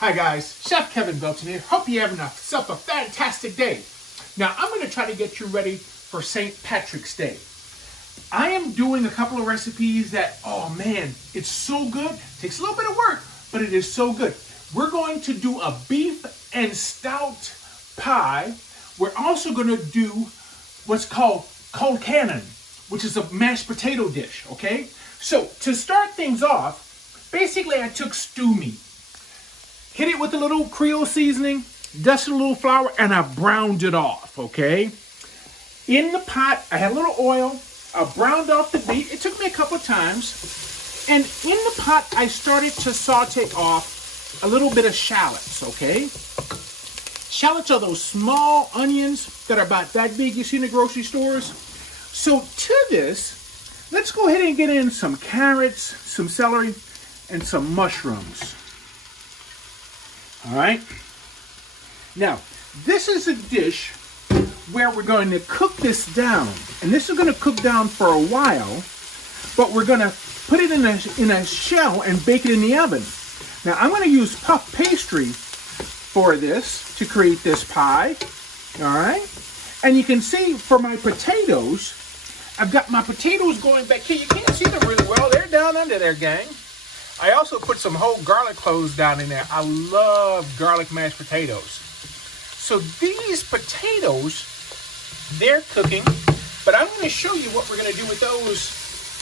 Hi guys, Chef Kevin Belton here. Hope you're having yourself a fantastic day. Now I'm going to try to get you ready for St. Patrick's Day. I am doing a couple of recipes that, oh man, it's so good. Takes a little bit of work, but it is so good. We're going to do a beef and stout pie. We're also going to do what's called Colcannon, which is a mashed potato dish, okay? So to start things off, basically I took stew meat, hit it with a little Creole seasoning, dusted a little flour, and I browned it off, okay? In the pot, I had a little oil. I browned off the beef. It took me a couple of times. And in the pot, I started to saute off a little bit of shallots, okay? Shallots are those small onions that are about that big you see in the grocery stores. So to this, let's go ahead and get in some carrots, some celery, and some mushrooms. All right. Now, this is a dish where we're going to cook this down. And this is going to cook down for a while, but we're going to put it in a shell and bake it in the oven. Now, I'm going to use puff pastry for this to create this pie. All right. And you can see for my potatoes, I've got my potatoes going back here. You can't see them really well. They're down under there, gang. I also put some whole garlic cloves down in there. I love garlic mashed potatoes. So these potatoes, they're cooking, but I'm going to show you what we're going to do with those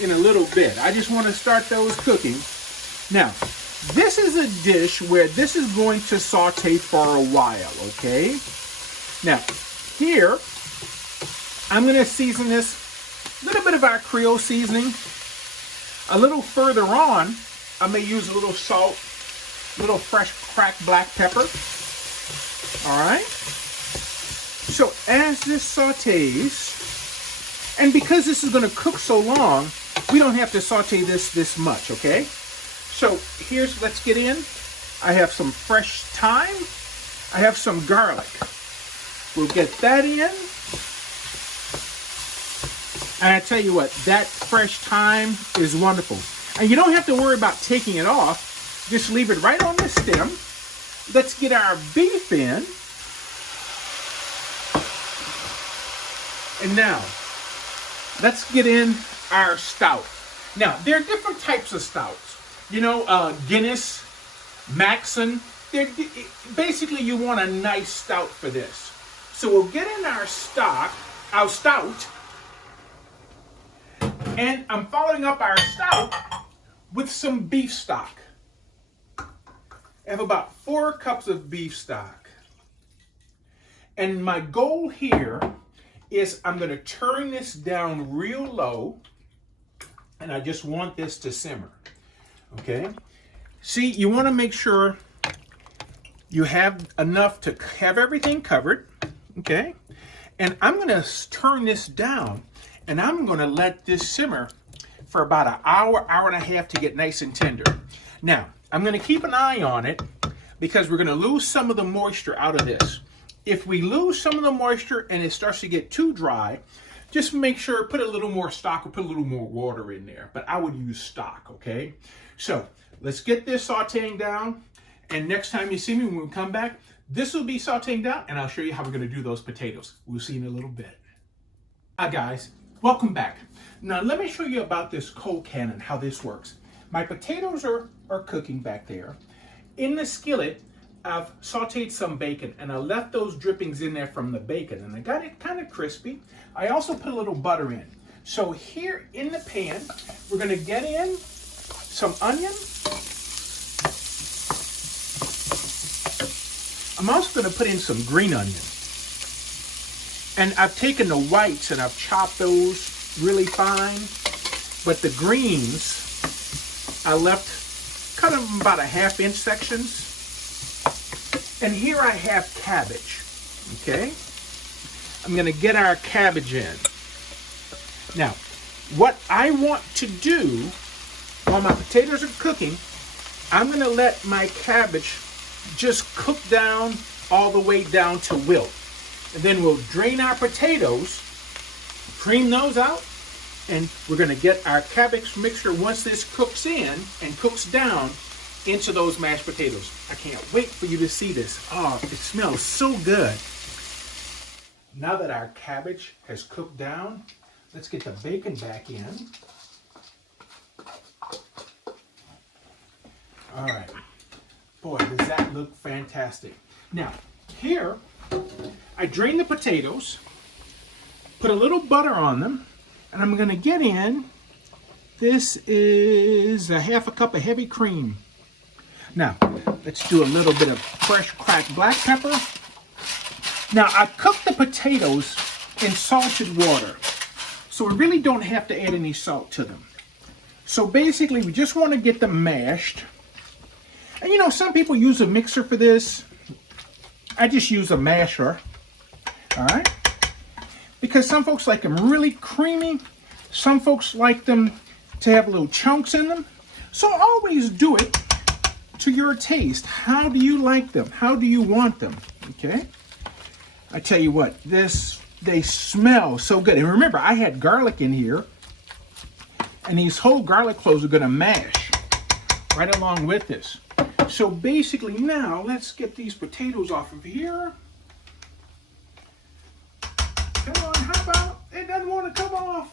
in a little bit. I just want to start those cooking. Now, this is a dish where this is going to saute for a while, okay? Now, here, I'm going to season this, a little bit of our Creole seasoning. A little further on, I may use a little salt, a little fresh cracked black pepper. All right. So as this sautés, and because this is going to cook so long, we don't have to saute this much, okay? So let's get in. I have some fresh thyme. I have some garlic. We'll get that in. And I tell you what, that fresh thyme is wonderful. And you don't have to worry about taking it off. Just leave it right on the stem. Let's get our beef in. And now, let's get in our stout. Now, there are different types of stouts. You know, Guinness, Maxon. Basically, you want a nice stout for this. So we'll get in our stout. And I'm following up our stout with some beef stock. I have about 4 cups of beef stock. And my goal here is I'm going to turn this down real low, and I just want this to simmer. Okay? See, you want to make sure you have enough to have everything covered. Okay? And I'm going to turn this down, and I'm going to let this simmer for about an hour, hour and a half to get nice and tender. Now, I'm going to keep an eye on it because we're going to lose some of the moisture out of this. If we lose some of the moisture and it starts to get too dry, just make sure, put a little more stock or put a little more water in there. But I would use stock, okay? So let's get this sauteing down. And next time you see me, when we come back, this will be sauteing down, and I'll show you how we're going to do those potatoes. We'll see in a little bit. Hi, guys. Welcome back. Now, let me show you about this Colcannon, how this works. My potatoes are cooking back there. In the skillet, I've sauteed some bacon, and I left those drippings in there from the bacon, and I got it kind of crispy. I also put a little butter in. So here in the pan, we're going to get in some onion. I'm also going to put in some green onion. And I've taken the whites and I've chopped those really fine. But the greens, I left cut them about 1/2 inch sections. And here I have cabbage, okay? I'm going to get our cabbage in. Now, what I want to do while my potatoes are cooking, I'm going to let my cabbage just cook down all the way down to wilt. And then we'll drain our potatoes, cream those out, and we're going to get our cabbage mixture once this cooks in and cooks down into those mashed potatoes. I can't wait for you to see this. Oh, it smells so good. Now that our cabbage has cooked down, let's get the bacon back in. All right. Boy, does that look fantastic. Now, here, I drained the potatoes, put a little butter on them, and I'm going to get in, this is a half a cup of heavy cream. Now, let's do a little bit of fresh cracked black pepper. Now, I cooked the potatoes in salted water, so we really don't have to add any salt to them. So basically, we just want to get them mashed. And you know, some people use a mixer for this. I just use a masher, all right? Because some folks like them really creamy. Some folks like them to have little chunks in them. So always do it to your taste. How do you like them? How do you want them? Okay? I tell you what, they smell so good. And remember, I had garlic in here. And these whole garlic cloves are gonna mash right along with this. So basically now, let's get these potatoes off of here. Come on, how about, it doesn't want to come off.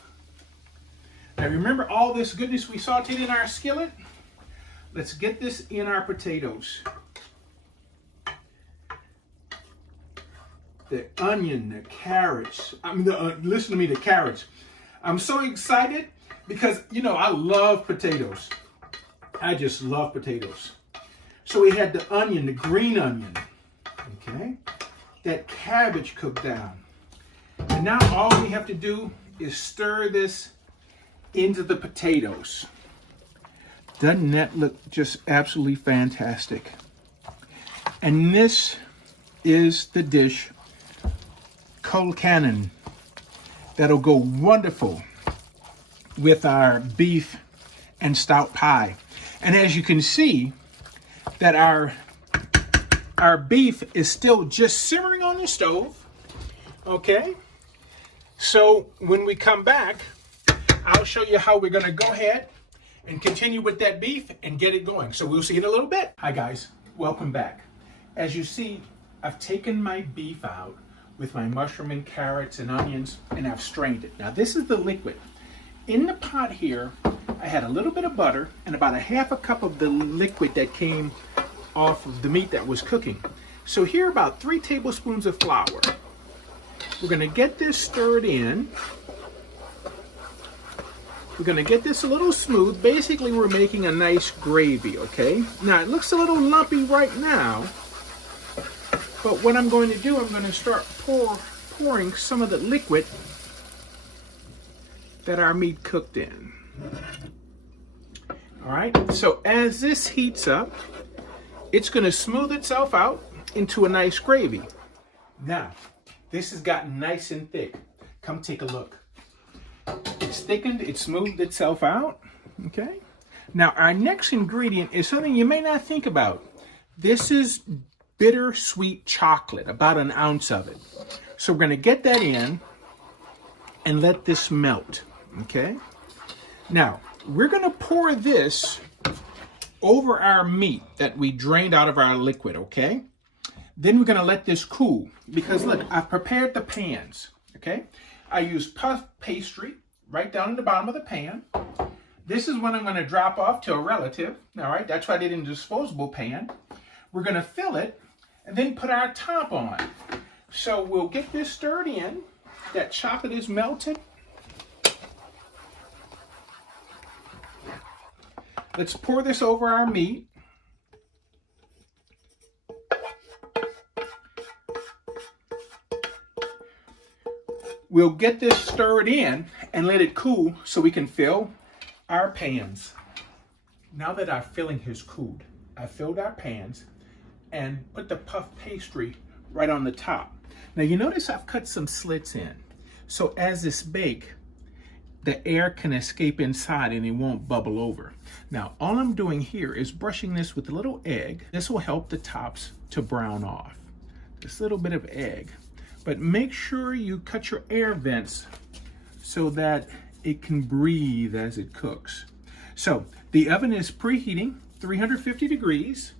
Now remember all this goodness we sauteed in our skillet? Let's get this in our potatoes. The onion, the carrots, listen to me, the carrots. I'm so excited because, you know, I love potatoes. I just love potatoes. So we had the onion, the green onion, okay? That cabbage cooked down. And now all we have to do is stir this into the potatoes. Doesn't that look just absolutely fantastic? And this is the dish, Colcannon, that'll go wonderful with our beef and stout pie. And as you can see, that our beef is still just simmering on the stove, okay? So when we come back, I'll show you how we're gonna go ahead and continue with that beef and get it going. So we'll see in a little bit. Hi guys, welcome back. As you see, I've taken my beef out with my mushroom and carrots and onions, and I've strained it. Now this is the liquid. In the pot here, I had a little bit of butter and about a half a cup of the liquid that came off of the meat that was cooking. So here about 3 tablespoons of flour. We're gonna get this stirred in. We're gonna get this a little smooth. Basically, we're making a nice gravy, okay? Now, it looks a little lumpy right now, but what I'm going to do, I'm gonna start pouring some of the liquid that our meat cooked in. All right, so as this heats up, it's gonna smooth itself out into a nice gravy. Now, this has gotten nice and thick. Come take a look. It's thickened, it smoothed itself out, okay? Now, our next ingredient is something you may not think about. This is bittersweet chocolate, about an ounce of it. So we're gonna get that in and let this melt, okay? Now, we're gonna pour this over our meat that we drained out of our liquid, okay? Then we're gonna let this cool because look, I've prepared the pans, okay? I used puff pastry right down in the bottom of the pan. This is what I'm gonna drop off to a relative, all right? That's why I did it in a disposable pan. We're gonna fill it and then put our top on. So we'll get this stirred in. That chocolate is melted. Let's pour this over our meat. We'll get this stirred in and let it cool so we can fill our pans. Now that our filling has cooled, I filled our pans and put the puff pastry right on the top. Now you notice I've cut some slits in. So as this bakes, the air can escape inside and it won't bubble over. Now all I'm doing here is brushing this with a little egg. This will help the tops to brown off. Just a little bit of egg. But make sure you cut your air vents so that it can breathe as it cooks. So the oven is preheating 350 degrees.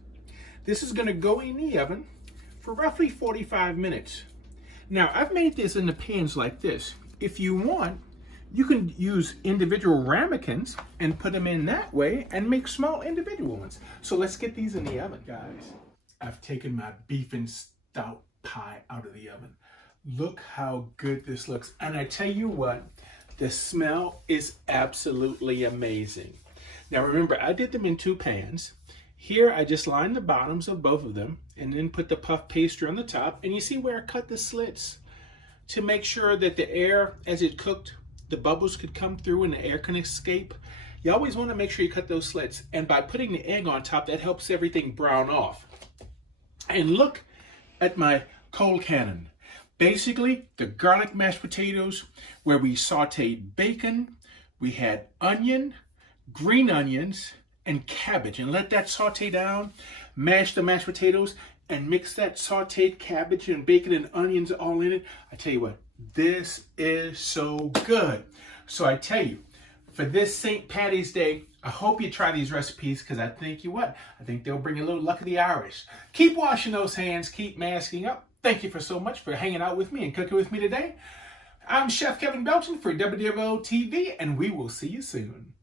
This is going to go in the oven for roughly 45 minutes. Now, I've made this in the pans like this. If you want, you can use individual ramekins and put them in that way and make small individual ones. So let's get these in the oven, guys. I've taken my beef and stout pie out of the oven. Look how good this looks. And I tell you what, the smell is absolutely amazing. Now remember, I did them in 2 pans. Here I just lined the bottoms of both of them and then put the puff pastry on the top. And you see where I cut the slits to make sure that the air, as it cooked, the bubbles could come through and the air can escape. You always want to make sure you cut those slits. And by putting the egg on top, that helps everything brown off. And look at my Colcannon. Basically, the garlic mashed potatoes where we sauteed bacon, we had onion, green onions, and cabbage, and let that saute down, mash the mashed potatoes, and mix that sauteed cabbage and bacon and onions all in it. I tell you what, this is so good. So I tell you, for this St. Patty's Day, I hope you try these recipes because I think they'll bring you a little luck of the Irish. Keep washing those hands, keep masking up. Thank you so much for hanging out with me and cooking with me today. I'm Chef Kevin Belton for WWLTV, and we will see you soon.